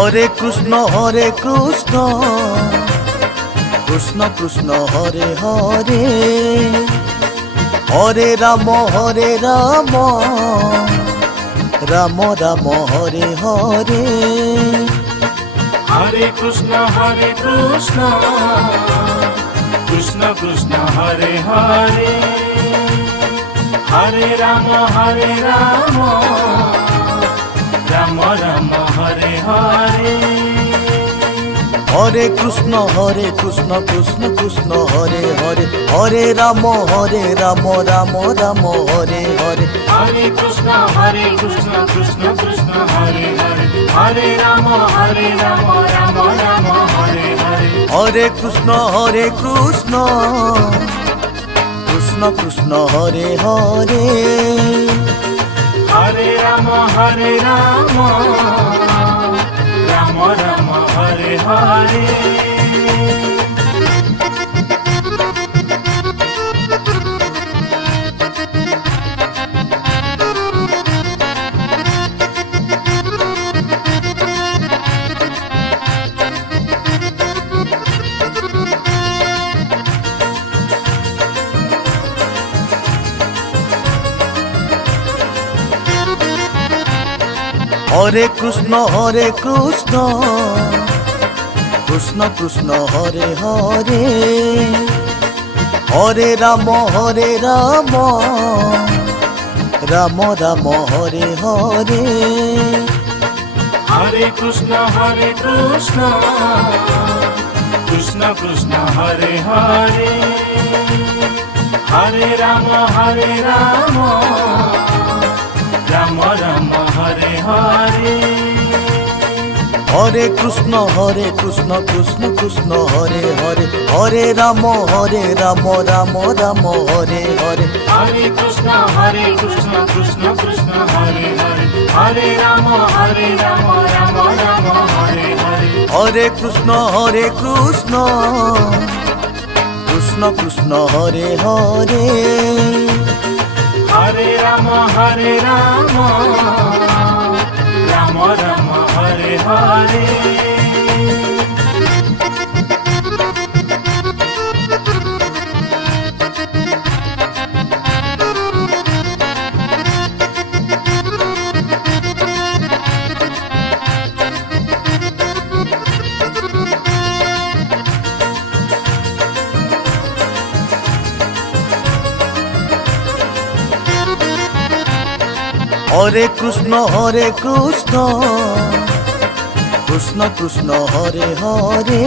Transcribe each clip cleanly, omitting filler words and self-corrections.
Hare Krishna Krishna Krishna Hare Hare, Hare Ram Ram Ram Hare Hare. Hare Krishna Krishna Krishna Hare Hare, Hare Ram Ram Ram Hare Hare. Hare Krishna Krishna Krishna Hare Hare, Hare Ram Ram Ram Hare Hare. Hare Krishna Krishna Krishna Hare Hare, Hare Ram Ram Ram Hare Hare. Hare Krishna Krishna Krishna Hare Hare, Hare Ram Ram Ram Hare Hare. Hare Krishna Krishna Krishna Hare Hare, Hare Ram Ram Ram Hare Hare. Hare Krishna Krishna Krishna Hare Hare, Hare Ram Ram Ram Hare Hare. Hare Krishna Krishna Krishna Hare Hare, Hare Ram Ram Ram Hare Hare. Hare Krishna Krishna Krishna Hare Hare, Hare Ram Ram Ram Hare Hare. Hare Krishna Krishna Krishna Hare Hare, Hare Ram Ram Ram Hare Hare. Hare Krishna Krishna Krishna Hare Hare,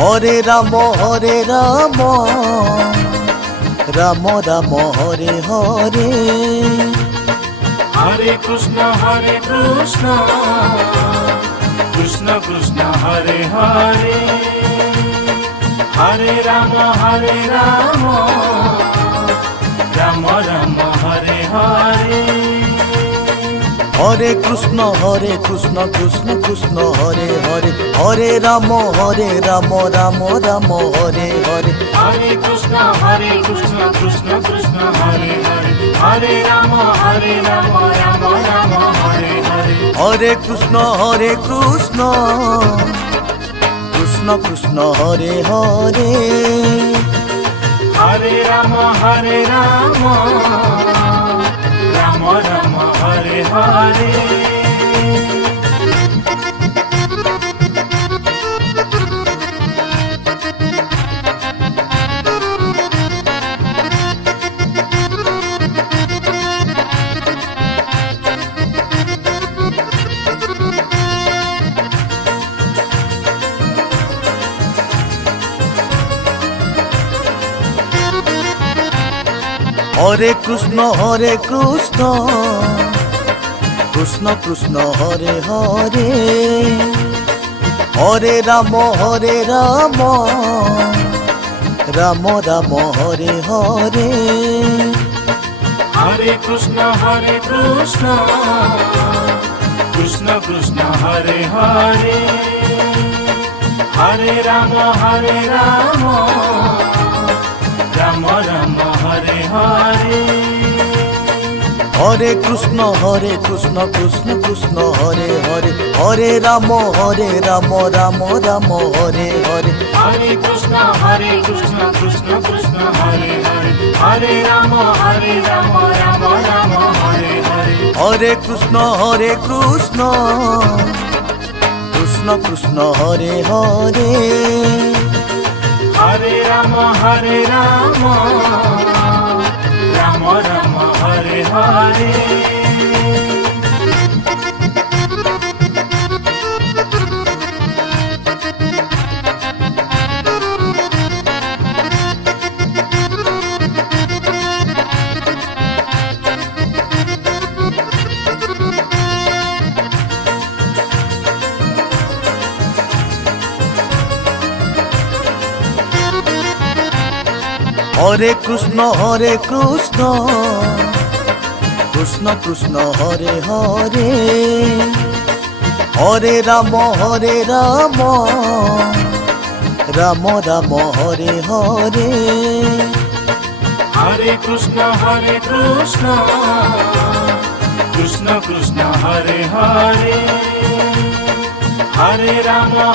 Hare Ram Ram Ram Hare Hare. Hare Krishna Krishna Krishna Hare Hare, Hare Ram Ram Ram Hare Hare. Hare Krishna Krishna Krishna Hare Hare, Hare Ram Ram Ram Hare Hare. Hare Krishna Krishna Krishna Hare Hare, Hare Ram Ram Ram Hare Hare. Hare Krishna Krishna Krishna Hare Hare, Hare Ram Ram Ram Hare Hare. Hare Krishna Krishna Krishna Hare Hare, Hare Ram Ram Ram Hare Hare. Hare Krishna Krishna Krishna Hare Hare, Hare Ram Ram Ram Hare Hare. Hare Krishna Krishna Krishna Hare Hare Hare Ram Ram Ram Hare Hare Hare Krishna Krishna Krishna Hare Hare Hare Ram Ram Ram Hare Hare Hare Krishna Krishna Krishna Krishna Hare Hare Hare Ram Ram Ram Hare Hare Hare Krishna Krishna Krishna Krishna Hare Hare Hare Ram Ram Ram Ram Hare Hare Hare Krishna Krishna Krishna Hare Hare Hare Ram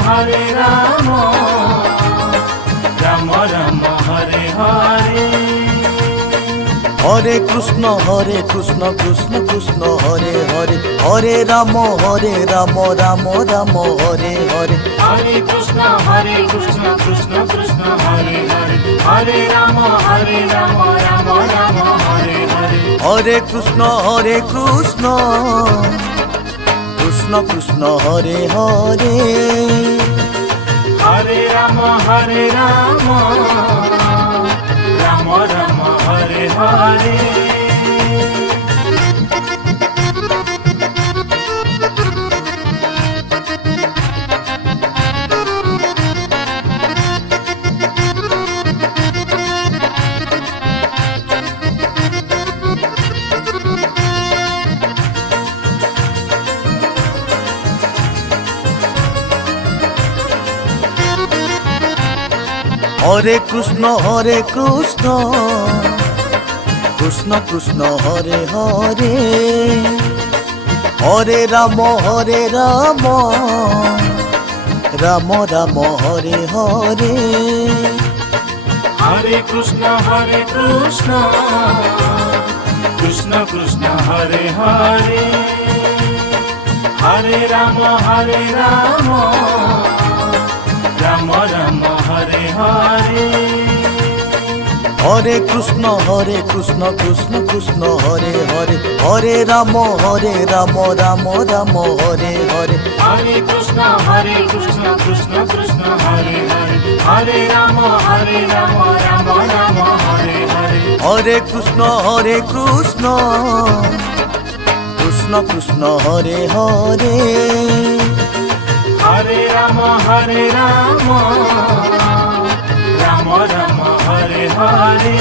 Ram Ram Hare Hare Hare Krishna Krishna Krishna Hare Hare Hare Ram Ram Ram Hare Hare Hare Krishna Krishna Krishna Hare Hare Hare Ram Ram Ram Hare Hare Hare Krishna Krishna Krishna Krishna Hare Hare Hare Ram Ram Ram Hare Hare Hare Krishna Krishna Krishna Krishna Hare Hare Hare Ram Ram Ram Ram Hare Hare Hare Krishna Krishna Krishna Hare Hare Hare Ram Ram Ram Hare Hare Hare Krishna Krishna Krishna Hare Hare Hare Ram Ram Ram Hare Hare Hare Krishna Krishna Hare Hare Hare Ram Ram Hare Hare Hare Krishna Krishna Krishna Krishna Hare Hare Hare Ram Ram Ram Hare Hare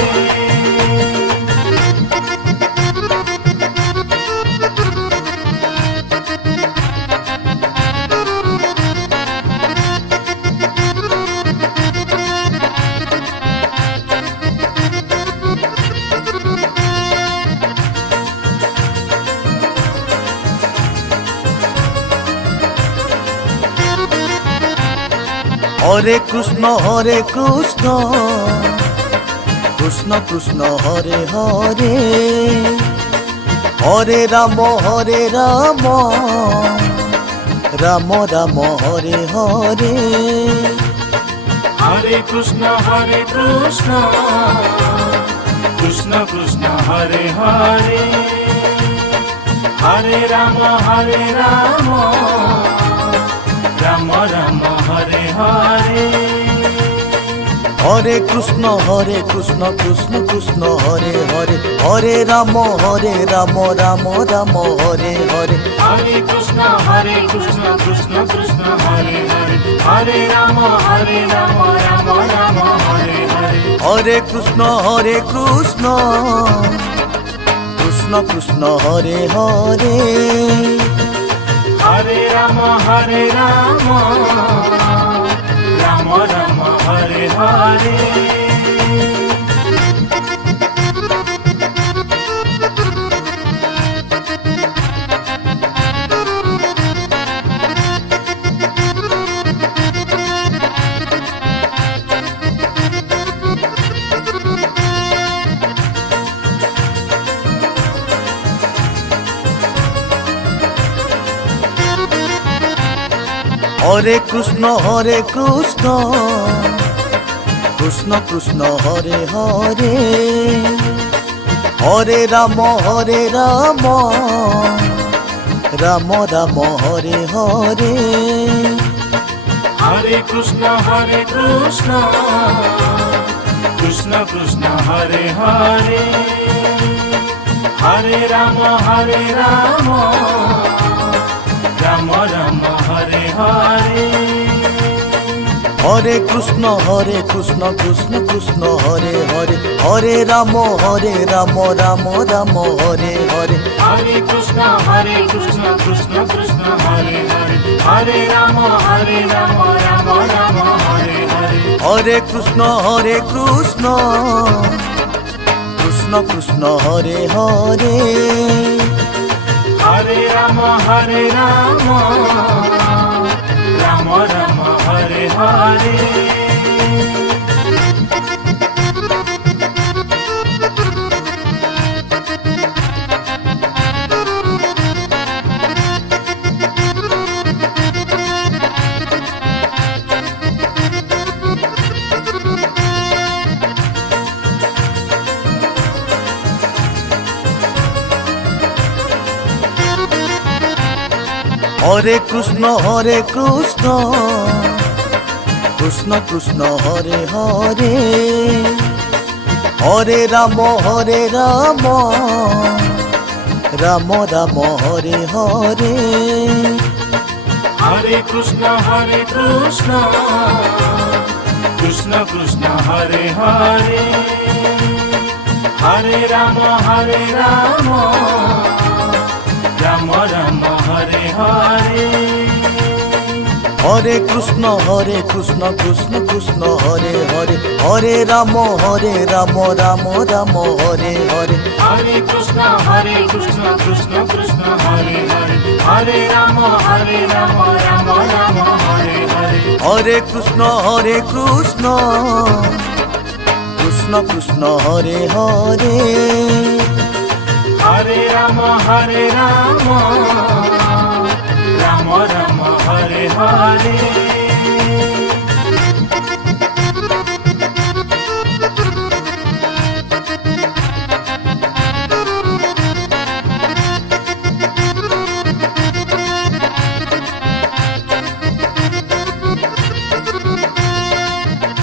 Hare Krishna Krishna Krishna Krishna Hare Hare Hare Ram Ram Ram Ram Hare Hare Hare Krishna Krishna Krishna Hare Hare Hare Ram Ram Ram Hare Hare Hare Krishna Krishna Krishna Hare Hare Hare Ram Ram Ram Hare Hare Hare Krishna Krishna Krishna Hare Hare Hare Ram Ram Ram Hare Hare Hare Krishna Krishna Krishna Krishna Hare Hare Hare Ram Ram Ram Hare Hare Hare Krishna Krishna Krishna Hare Hare Hare Ram Ram Ram Hare Hare Hare Krishna Krishna Krishna Hare Hare Hare Ram Ram Ram Hare Hare Hare Krishna Krishna Krishna Hare Hare Hare Ram Ram Ram Hare Hare Hare Krishna Krishna Krishna Hare Hare Hare Ram Ram Ram Hare Hare Hare Krishna Krishna Krishna Hare Hare Hare Ram Ram Ram Hare Hare Hare Krishna Krishna Krishna Hare Hare Hare Ram Ram Ram Hare Hare Hare Krishna Krishna Krishna Hare Hare Hare Ram Ram Ram Hare Hare Hare Krishna Krishna Krishna Hare Hare Hare Ram Ram Ram Hare Hare Hare Krishna Krishna Krishna Hare Hare Hare Ram Ram Ram Hare Hare Hare Krishna Krishna Krishna Hare Hare Hare Ram Ram Ram Ram Hare Hare